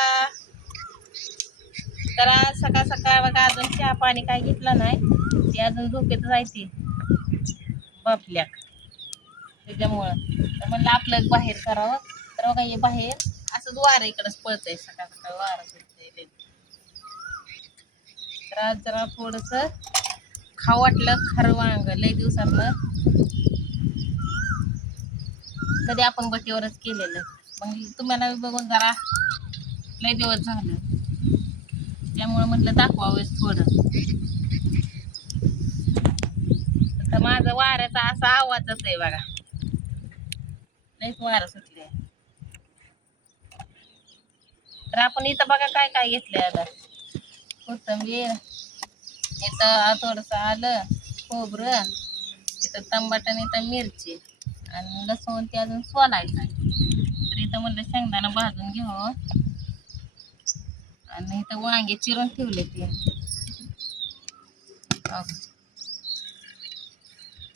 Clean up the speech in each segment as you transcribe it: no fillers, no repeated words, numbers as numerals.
चला. तर आज सकाळ सकाळ बघा अजून चहा पाणी काय घेतलं नाही, ती अजून झोपेत जायची बापल्या. त्याच्यामुळं तर म्हणलं आपलं बाहेर करावं. तर बघा हे बाहेर असंच वारं इकडंच पळतंय, सकाळ सकाळ वारं पळतंय. तर आज जरा थोडस खाऊ वाटलं खरं वांग. लय दिवसातनं कधी आपण बटीवरच केलेलं, मग तुम्हाला बघून जरा लय दिवस झालं, त्यामुळे म्हटलं दाखवावंच थोडं. तर माझं वाऱ्याचा असा आवाजच आहे बघा, लयच वारं सुटले. तर आपण इथं बघा काय काय घेतलंय आता. कोथिंबीर, इथं थोडस आलं, खोबरं, इथं टमाटर, इथं मिरची आणि लसूण ते अजून सोलायचं. तर इथं म्हणलं शेंगदाणा भाजून घ्यावं आणि इथं वांगे चिरून ठेवले ते.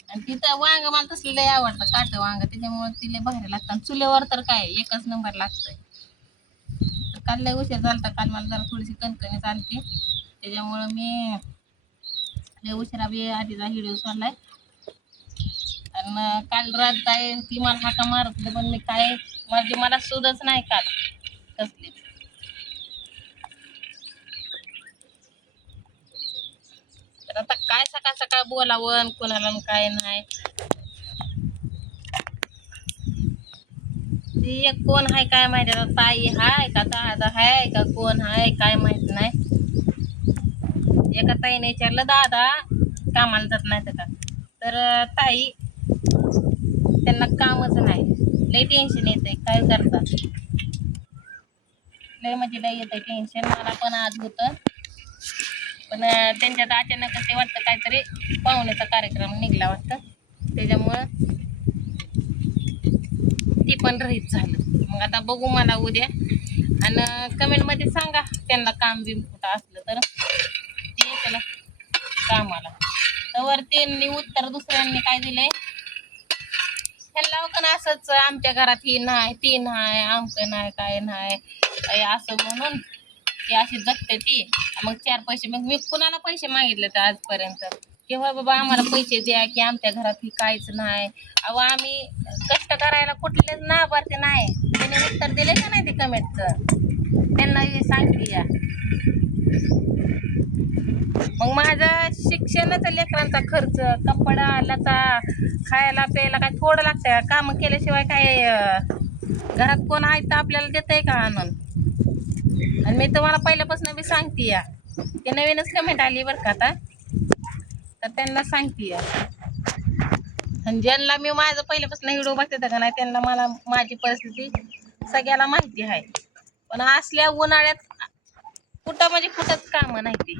आणि तिथं वांग मला तसलं लय आवडतं, काट वांग, त्याच्यामुळे ती लय भारी लागतं. चुलीवर तर काय एकच नंबर लागतंय. तर काल लय उशीर झालता, काल मला जरा थोडीशी कणकणी चालते, त्याच्यामुळं मी लय उशिरा बी आधीचा व्हिडिओ सोडलाय. आणि काल रात काय ती मला हाका मारत, पण मी काय म्हणजे मला शोधच नाही काल कसली. तर आता काय सकाळ सकाळ बोलावं कोणाला काय नाही. ती एक कोण हाय काय माहिती, आता ताई हाय का दादा हाय का कोण हाय काय माहित नाही. एका ताईने विचारलं दादा कामाला जात नाही का, तर ताई त्यांना कामच नाही, लय टेन्शन येतंय काय करता. लय म्हणजे लय येतंय टेन्शन. मला पण आज होतं, पण त्यांच्यात अचानक ते वाटतं काहीतरी पाहुण्याचा कार्यक्रम निघला वाटतं, त्याच्यामुळं ती पण रहित झालं. मग आता बघू मला उद्या, आणि कमेंट मध्ये सांगा त्यांना काम बिम कुठं असलं तर ते त्याला कामाला. तर त्यांनी उत्तर दुसऱ्यांनी काय दिलंय, ह्याला पण असंच आमच्या घरात ही नाही ती नाही आमक नाही काय नाही काय असं म्हणून ती अशी जगते ती. मग चार पैसे, मग मी कुणाला पैसे मागितले तर आजपर्यंत, किंवा बाबा आम्हाला पैसे द्या की आमच्या घरात ही काहीच नाही. अहो आम्ही कष्ट करायला कुठलेच नाभारते नाही. त्याने उत्तर दिले का नाही ते कमेंटचं, त्यांना हे सांगते या. मग माझं शिक्षणाचा, लेकरांचा खर्च, कपडा लता, खायला प्यायला काय थोडं लागतंय? काम केल्याशिवाय काय घरात कोण आहे तर आपल्याला देतंय का आणून? आणि मी तुम्हाला पहिल्यापासून बी सांगते या, ते नवीनच कमेंट आली बरं का आता, तर त्यांना सांगते या. आणि ज्यांना मी माझं पहिल्यापासून व्हिडिओ बघते का नाही त्यांना मला माझी परिस्थिती सगळ्याला माहिती आहे. पण असल्या उन्हाळ्यात कुठं म्हणजे कुठंच कामं नाही ती.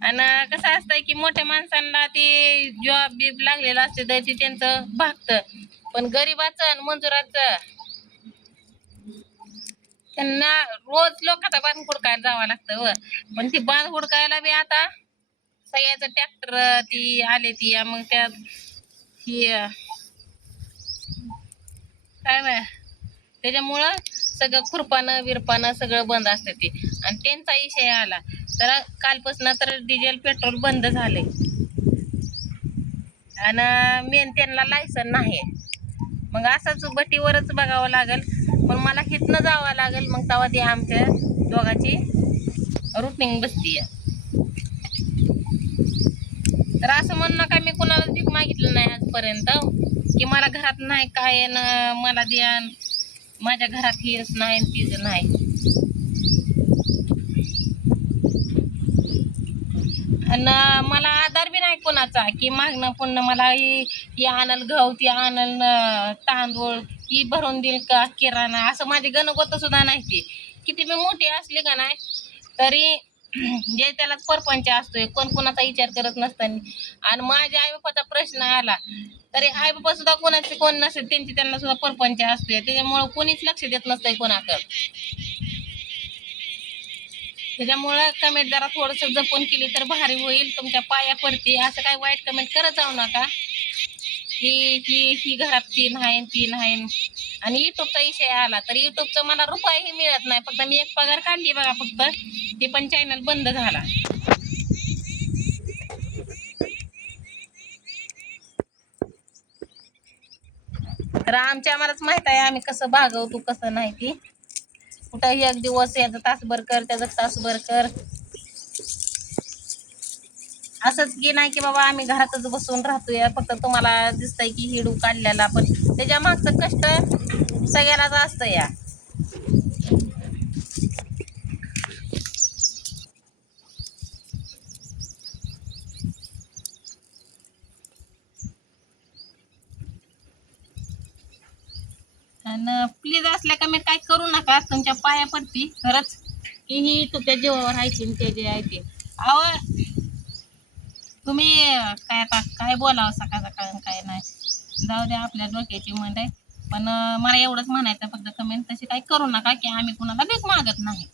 आणि कसं असतंय की मोठ्या माणसांना ती जॉब बीब लागलेला असते तर ती त्यांचं भागतं, पण गरीबाचं आणि मंजुराचं त्यांना रोज लोकांचा बांध हुडकायला जावं लागतं व. पण ती बांध हुडकायला बी आता सगळ्याचं ट्रॅक्टर ती आले ती, मग त्यात ही काय बाय, त्याच्यामुळं सगळं खुरपानं बिरपानं सगळं बंद असतं ती. आणि त्यांचा विषय आला तर कालपासून तर डिझेल पेट्रोल बंद झाले, आणि मेन त्यांना लायसन नाही. मग असंच बटीवरच बघावं लागेल, पण मला हिथनं जावं लागेल. मग तेव्हा ती आमच्या दोघांची रुटीन बसती. तर असं म्हणू नका मी कुणाला भीक मागितलं नाही आजपर्यंत, की मला घरात नाही काय मला द्या, माझ्या घरात हेच नाही तीच नाही. आणि मला आधार बी नाही कोणाचा की मागणं पुन्हा मला ही आणल गहू, ती आणल तांदूळ, ही भरून देईल का किराणा, असं माझी गणगोत सुद्धा नाही. ती किती मी मोठी असली का नाही तरी जे त्याला परपंच असतोय, कोण कोणाचा विचार करत नसताना. आणि माझ्या आई बापाचा प्रश्न आला तरी आई बापा सुद्धा कोणाचे कोण नसेल, त्यांची त्यांना सुद्धा परपंच असतोय, त्याच्यामुळं कोणीच लक्ष देत नसतंय कोणाकडं. त्याच्यामुळं कमेंट जरा थोडस जपून केली तर भारी होईल, तुमच्या पाया पडते. असं काही वाईट कमेंट करत जाऊ नका की ही घरात ती नाही ती नाही. आणि युट्यूबचा विषय आला तर युट्यूबचं मला रुपयाही मिळत नाही. फक्त मी एक पगार काढली बघा फक्त, ते पण चॅनल बंद झाला. तर आमच्या आम्हालाच माहित आहे आम्ही कसं भागवतो कसं नाही. ती कुठंही एक दिवस याचं तासभर कर, त्याचं तासभर कर, असंच की नाही की बाबा आम्ही घरातच बसून राहतोय. फक्त तुम्हाला दिसतंय की हिडू काढलेला, पण त्याच्या मागचं कष्ट सगळ्यालाच असतं या. आणि प्लीज असल्या का मी काय करू नका, तुमच्या पाया पडती खरंच की ही तुमच्या जीवावर आहे ते जे आहे ते. अहो तुम्ही काय आता काय बोलावं सकाळ सकाळ काय नाही, जाऊ द्या आपल्या डोक्याची मंड आहे. पण मला एवढंच म्हणायचं फक्त, कमेंट तशी काही करू नका की आम्ही कुणाला भीक मागत नाही,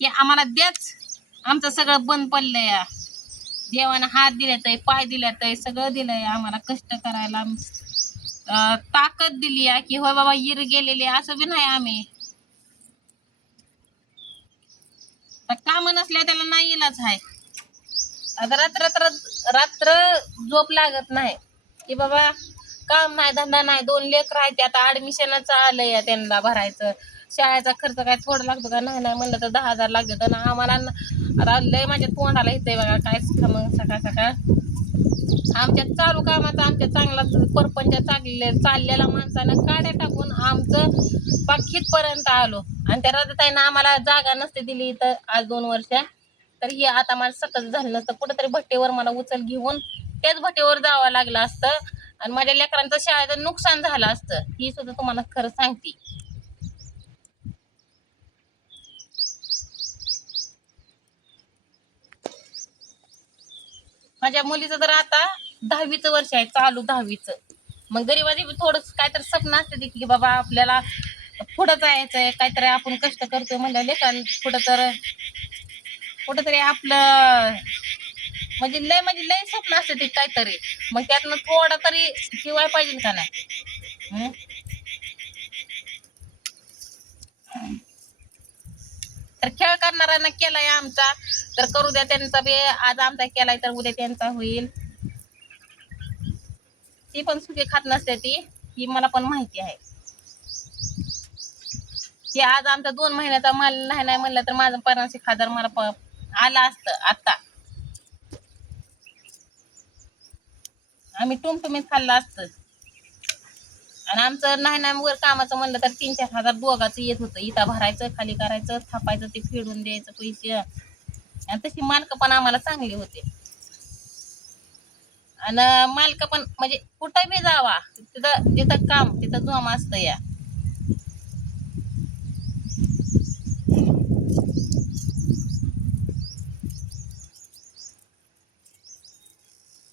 की आम्हाला द्याच. आमचं सगळं बंद पडलंय. देवानं हात दिल्यात आहे, पाय दिल्यात आहे, सगळं दिलंय आम्हाला कष्ट करायला. ताकद दिली आहे की होय बाबा इर गेलेले असं बी नाही आम्ही. काम नसल्या त्याला नाही इलाज आहे. आता रात्र रात्र रात्र झोप लागत नाही की बाबा काम नाही, धंदा नाही, 2 लेकर आहेत, आता ऍडमिशनच आलंय त्यांना भरायचं. शाळेचा खर्च काय थोडं लागतो का? नाही नाही म्हणलं तर 10,000 लागत. आणि आम्हाला आता लय माझ्या तोंडाला येतंय बघा काय मग सकाळ सकाळ आमच्या चालू कामाचा आमच्या चांगला परपंच चाललेला माणसानं काड्या टाकून आमचं पाकिट पर्यंत आलो. आणि त्या राधाताईनं आम्हाला जागा नसते दिली इथं आज 2 वर्ष, तर ही आता मला सतत झालं नसतं. कुठंतरी भट्टीवर मला उचल घेऊन त्याच भट्टीवर जावं लागलं असतं आणि माझ्या लेकरांचं शाळेचं नुकसान झालं असतं. ही सुद्धा तुम्हाला खरं सांगते. माझ्या मुलीचं तर आता 10वीचं वर्ष आहे, चालू 10वीचं. मग गरीबाची थोडंच काहीतरी स्वप्न असते की बाबा आपल्याला पुढं जायचंय, काहीतरी आपण कष्ट करतोय म्हणलं लेकरांनी कुठंतरी आपलं म्हणजे लय स्वप्न असते ते काहीतरी. मग त्यातनं थोडं तरी शिवाय पाहिजे का नाही. तर खेळ करणाऱ्यांना केलाय आमचा, तर करू द्या त्यांचा बी. आज आमचा केलाय तर उद्या त्यांचा होईल. ती पण सुखी खात नसते ती, ही मला पण माहिती आहे. की आज आमचा 2 महिन्याचा माल नाही म्हणलं तर माझं 50,000 मला आला असतं आता. आम्ही टुमटुमीत खाल्लं असतं. आणि आमचं नाही वर कामाचं म्हणलं तर 3-4 हजार दोघाचं येत होतं. इथं भरायचं, खाली करायचं, थापायचं, ते फेडून द्यायचं पैसे. आणि तशी मालक पण आम्हाला चांगली होते. आणि मालक पण म्हणजे कुठं बी जावा तिथं जिथं काम तिथं जोम असतं या.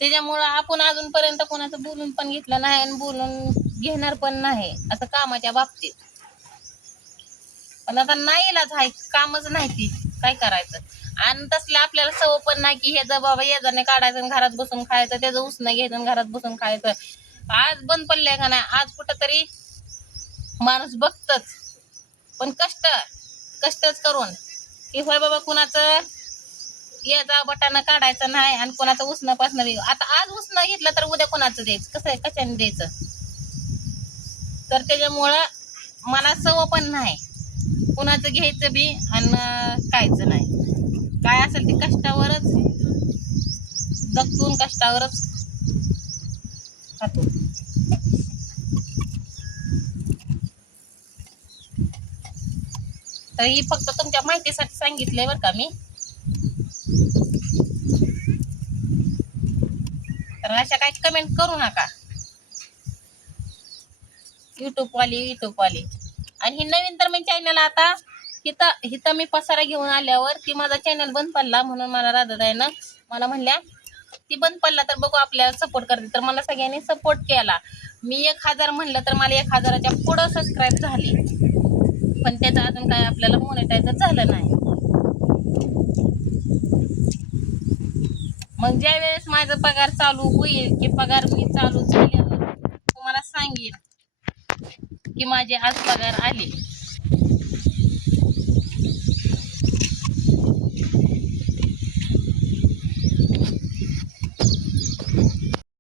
त्याच्यामुळं आपण अजूनपर्यंत कोणाचं बोलून पण घेतलं नाही आणि बोलून घेणार पण नाही असं कामाच्या बाबतीत. पण आता नाही इलाज आहे, कामच नाही ती काय करायचं. आणि तसलं आपल्याला सवय पण नाही की हे जर बाबा येजाने काढायचं घरात बसून खायचं, त्याचं उसणं घ्यायचं घरात बसून खायचं. आज बंद पडलंय का नाही, आज कुठं तरी माणूस बघतच, पण कष्टच करून की होय बाबा कुणाचं याचा बटाणा काढायचं नाही आणि कोणाचं उसणं पासणं. आता आज उसणं घेतलं तर उद्या कोणाचं द्यायचं, कसं कशाने द्यायचं. तर त्याच्यामुळं मला सवय पण नाही कुणाचं घ्यायचं बी आणि खायचं नाही. काय असेल ते कष्टावरच जगतून कष्टावरच खातो. तर ही फक्त तुमच्या माहितीसाठी सांगितलंय बरं का मी. तर अशा काही कमेंट करू नका युट्यूब वाली. आणि ही नवीन तर मी चॅनल आता हिथं मी पसारा घेऊन आल्यावर ती माझा चॅनल बंद पडला म्हणून मला राधाताईनं मला म्हणल्या ती बंद पडला तर बघू आपल्याला सपोर्ट करते. तर मला सगळ्यांनी सपोर्ट केला. मी 1000 म्हणलं तर मला 1000च्या पुढं सबस्क्राईब झाली, पण त्याचं अजून काय आपल्याला मॉनिटायझर झालं नाही. मग ज्या वेळेस माझा पगार चालू होईल की पगार मी चालू झाल्यावर तुम्हाला सांगेन की माझे आज पगार आले.